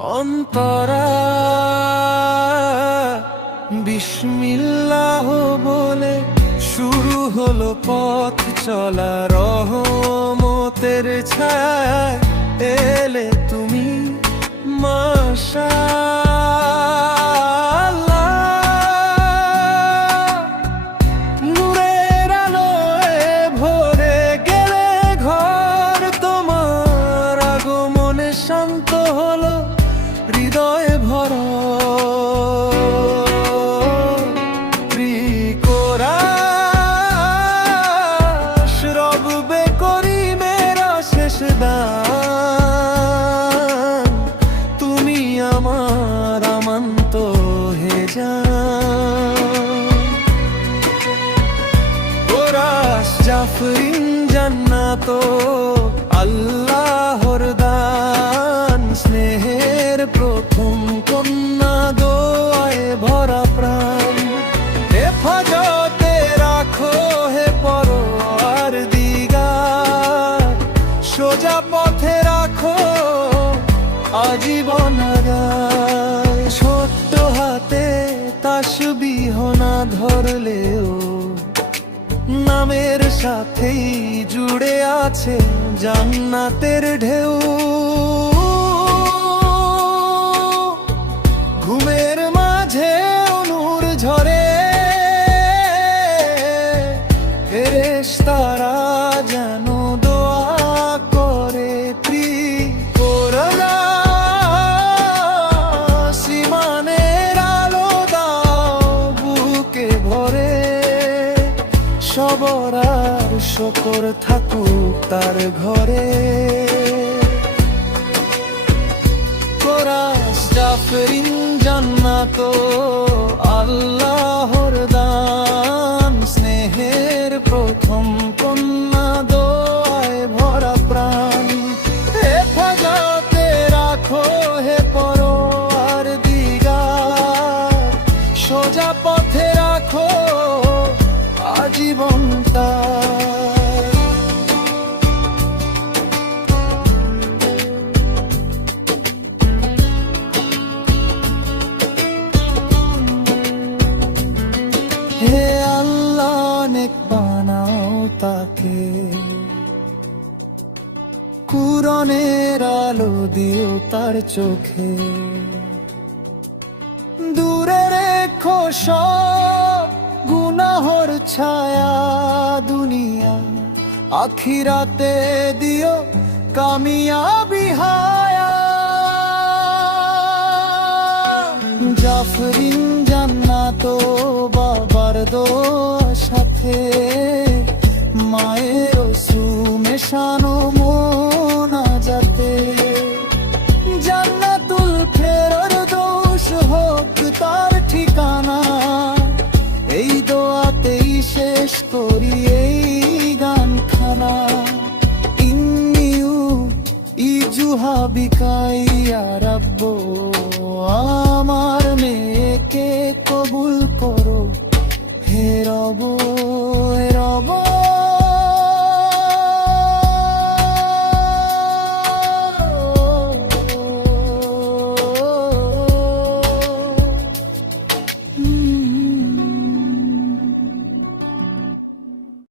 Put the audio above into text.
অন্তরা বিসমিল্লাহ বলে শুরু হলো পথ চলা, রহমতের ছায়ায় এলে তুমি মাশাআল্লাহ। নূরের আলোয় ভরে গেলে ঘর, তোমার আগমনে শান্ত হলো হৃদয়ে ভরা। তুমি আমার আমান্ত হে জান, কোরাস জাফরিন জান্নাত আল্লাহর দান, স্নেহের প্রথম কন্যা দোয়ায় ভরা প্রাণ। হেফাজতে রাখো হে পরওয়ার দিগার, সোজা পথে রাখো আজীবন আগায়। ছোট্ট হাতে তাসবিহ না ধরলেও নামের সাথেই জুড়ে আছে জান্নাতের ঢেউ। ঘুমের মাঝে নূর ঝরে, ফেরেশতারা যেন সবরার শকর থাকুক তার ঘরে। কোরাস জাফরিন জান্নাত আল্লাহর দান, স্নেহের প্রথম কন্যা দোয়ায় ভরা প্রাণ। হেফাজতে রাখো হে পরওয়ার দিগার, সোজা পথে রাখো জীবনটা। হে আল্লাহ নেক বানাও তাকে, কুরআনের আলো দিও তার চোখে। দূরে রেখো সব গুনাহর ছায়া দুনিয়া, আখিরাতে দিও কামিয়াবি হায়া। জাফরিন জান্নাত বাবার দোয়া সাথে, মায়ের অশ্রু মেশানো মোনাজাতে। জান্নাতুল ফেরদৌস হোক তার ঠিকানা, এই দোয়াতেই শেষ করি এই গানখানা। ইন্নিউ ইজুহা বিকাইয়া রাব্বো, আমার মেয়েকে কবুল